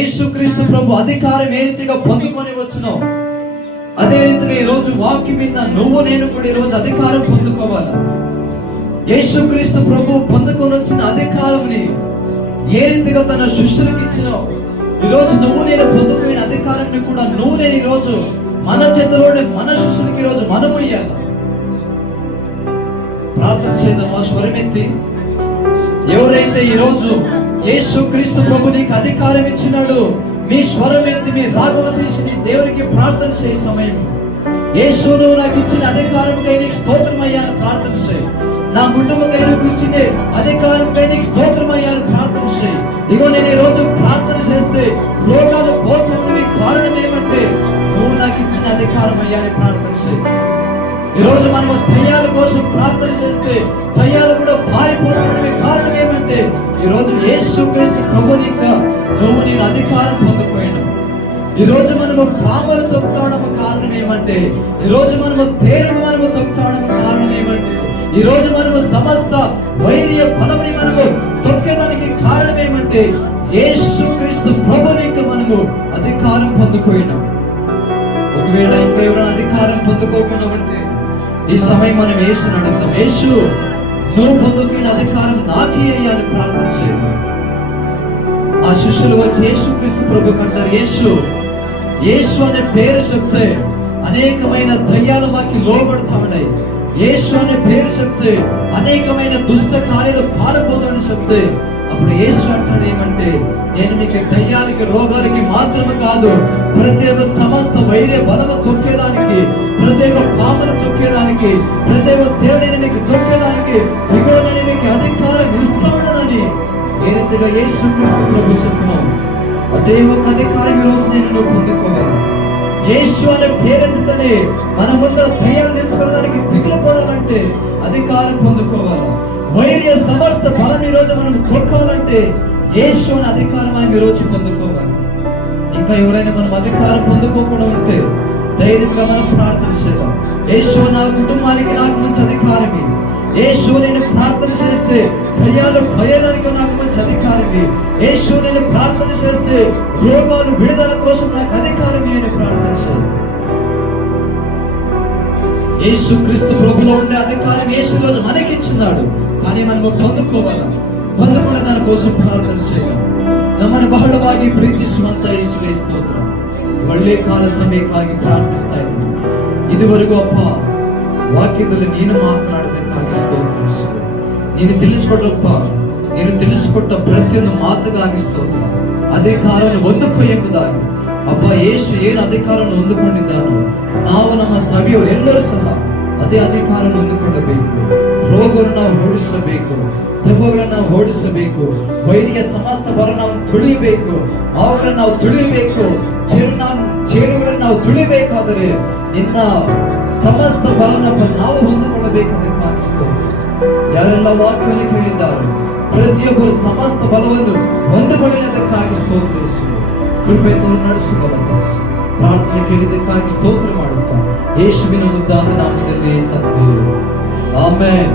యేసుక్రీస్తు ప్రభు అధికారం ఏ రీతిగా పొందుకొని వచ్చునో అదే రీతిగా ఈ రోజు వాక్యం మీద నువ్వు నేను కూడా ఈ రోజు అధికారం పొందుకోవాలి. యేసుక్రీస్తు ప్రభు పొందుకొని వచ్చిన అధికారంని ఏ రీతిగా తన శిష్యులకు ఇచ్చినో ఈ రోజు నువ్వు నేను పొందుకున్న అధికారాన్ని కూడా నువ్వు నేను ఈ రోజు మన చేతిలోనే మన శిష్యులకి ఈ రోజు మనము ఇయ్యాలి. ప్రార్థన చేద్దామా స్వరమెత్తి. ఎవరైతే ఈ రోజు యేసుక్రీస్తు ప్రభు నీకు అధికారం ఇచ్చినాడు, మీ స్వరం ఎత్తి మీ రాగమ తీసి నీ దేవునికి ప్రార్థన చేయ సమయం. యేసు నువ్వు నాకు ఇచ్చిన అధికారముకై నీకు స్తోత్రమయ్యా అని ప్రార్థన చేయి. నా కుటుంబకై నువ్వు ఇచ్చిన అధికారముకై నీకు స్తోత్రమయ్యా అని ప్రార్థన చేయి. ఇగో నేను ఈ రోజు ప్రార్థన చేస్తే రోగాలు పోతానికి కారణం ఏమంటే నువ్వు నాకు ఇచ్చిన అధికారం అయ్యా అని ప్రార్థన చేయి. ఈ రోజు మనము దయ్యాల కోసం ప్రార్థన చేస్తే దయ్యాలు కూడా పారిపోతాడమే కారణం ఏమంటే ఈ రోజు యేసుక్రీస్తు ప్రభువు యొక్క నువ్వు నేను అధికారం పొందుకోవడం. ఈ రోజు మనము పాములు తొక్కుతాడమ కారణం ఏమంటే ఈ రోజు మనము తేరును మనము తొక్కుతాడమ కారణం ఏమంటే ఈ రోజు మనము సమస్త వైర్య బలముని మనము తొక్కేదానికి కారణం ఏమంటే యేసుక్రీస్తు ప్రభువు యొక్క మనము అధికారం పొందుకోవడం. ఒకవేళ ఇంకా ఎవరైనా అధికారం పొందుకోకుండా ఉంటే ఈ సమయం మనం యేసుని అడుగుతాం, యేసు నువ్వు పొందుకున్న అధికారం నాకే అయ్యా అని ప్రార్థన చేద్దాం. ఆ శిష్యులు వచ్చి యేసుక్రీస్తు ప్రభు అంటారు, యేసు అనే పేరు చెప్తే అనేకమైన దయ్యాలు మాకి లోబడుతా ఉన్నాయి. యేసు అనే పేరు చెప్తే అనేకమైన దుష్ట కార్యాలు పారిపోతాడని చెప్తే అప్పుడు యేసు అంటాడు ఏమంటే నేను మీకు దయ్యాలకి రోగాలకి మాత్రమే కాదు, ప్రత్యేక సమస్త వైర్య బలము తొక్కేదానికి, ప్రత్యేక పామును తొక్కేదానికి, ప్రత్యేక దేవుడిని మీకు తొక్కేదానికి ఇగో నేను మీకు అధికారం ఇస్తానని ఏ రీతిగా యేసుక్రీస్తు ప్రభు చెప్పినాం అదే ఒక అధికారం ఈ రోజు నేను నువ్వు పొందుకోవాలి. యేసు అనే పేరెత్తుతనే మన ముందర దయ్యాలు నిలుచుకోవడానికి దిగులు పడాలంటే అధికారం పొందుకోవాలి. వైర్య సమస్త బలం ఈ రోజు మనం తొక్కాలంటే యేసు అనే అధికారం మనం ఈ రోజు పొందుకోవాలి. ఇంకా ఎవరైనా మనం అధికారం పొందుకోకుండా ఉంటే ధైర్యంగా మనం ప్రార్థన చేద్దాం. యేసు నా కుటుంబానికి నాకు మంచి అధికారమే. యేసు నేను ప్రార్థన చేస్తే దయ్యాలు భయడానికి నాకు మంచి అధికారమే. యేసు నేను ప్రార్థన చేస్తే రోగాలు విడుదల కోసం నాకు అధికారమే అని ప్రార్థన చేయాలి. యేసుక్రీస్తు ప్రభులో ఉండే అధికారం యేసు రోజు మనకి ఇచ్చినాడు, కానీ మనము పొందుకునే దాని కోసం ಪ್ರಾರ್ಥನೆ చేయాలి. ನಮ್ಮನ್ನು ಬಹಳವಾಗಿ ಪ್ರೀತಿಸುವಂತ ಯೇಸುವೇ ಸ್ತೋತ್ರ. ಒಳ್ಳೆ ಕಾಲ ಸಮಯಕ್ಕಾಗಿ ಪ್ರಾರ್ಥಿಸ್ತಾ ಇದ್ದೀನಿ. ಇದುವರೆಗೂ ಅಪ್ಪ ವಾಕ್ಯದಲ್ಲಿ ನೀನು ಮಾತನಾಡೋದಕ್ಕಾಗಿ ಸ್ತೋತ್ರ. ನೀನು ತಿಳಿಸಿಕೊಟ್ಟಪ್ಪ, ನೀನು ತಿಳಿಸಿಕೊಟ್ಟ ಪ್ರತಿಯೊಂದು ಮಾತುಗಾಗಿ ಸ್ತೋತ್ರ. ಅಧಿಕಾರವನ್ನು ಹೊಂದಿಕೊ ಎಂಬುದಾಗಿ ಅಪ್ಪ ಯೇಸು ಏನು ಅಧಿಕಾರವನ್ನು ಹೊಂದಿಕೊಂಡಿದ್ದಾನೋ ನಾವು ನಮ್ಮ ಸಭೆಯವರು ಎಲ್ಲರೂ ಸಹ ಅದೇ ಅಧಿಕಾರವನ್ನು ಹೊಂದಿಕೊಳ್ಳಬೇಕು. ರೋಗವನ್ನು ನಾವು ಓಡಿಸಬೇಕು, ದೆವ್ವಗಳನ್ನು ನಾವು ಓಡಿಸಬೇಕು, ವೈರ್ಯ ಸಮಸ್ತ ಬರ ನಾವು ತುಳಿಯಬೇಕು, ಅವುಗಳನ್ನು ನಾವು ತುಳಿಯಬೇಕು, ಚೇರುಗಳನ್ನು ನಾವು ತುಳಿಬೇಕಾದರೆ ನಿನ್ನ ಸಮಸ್ತ ಬಲನಪ್ಪ ನಾವು ಹೊಂದಿಕೊಳ್ಳಬೇಕಾದಕ್ಕಾಗಿಸ್ತೇವೆ. ಯಾರೆಲ್ಲ ವಾಕ್ಯವನ್ನು ಕೇಳಿದ್ದಾರೆ ಪ್ರತಿಯೊಬ್ಬರು ಸಮಸ್ತ ಬಲವನ್ನು ಹೊಂದಿಕೊಳ್ಳದಕ್ಕಾಗಿ ಸ್ತೋತ್ರ. ಕೃಪೆ ತೋರು ನಡೆಸುವ ಪ್ರಾರ್ಥನೆ ಕೇಳಿದ್ದಕ್ಕಾಗಿ ಸ್ತೋತ್ರ ಮಾಡುತ್ತಾ ಯೇಸುವಿನ ಮುದ್ದಾದ ನಾಮದಲ್ಲಿ ತಂದೆ, ಆಮೆನ್.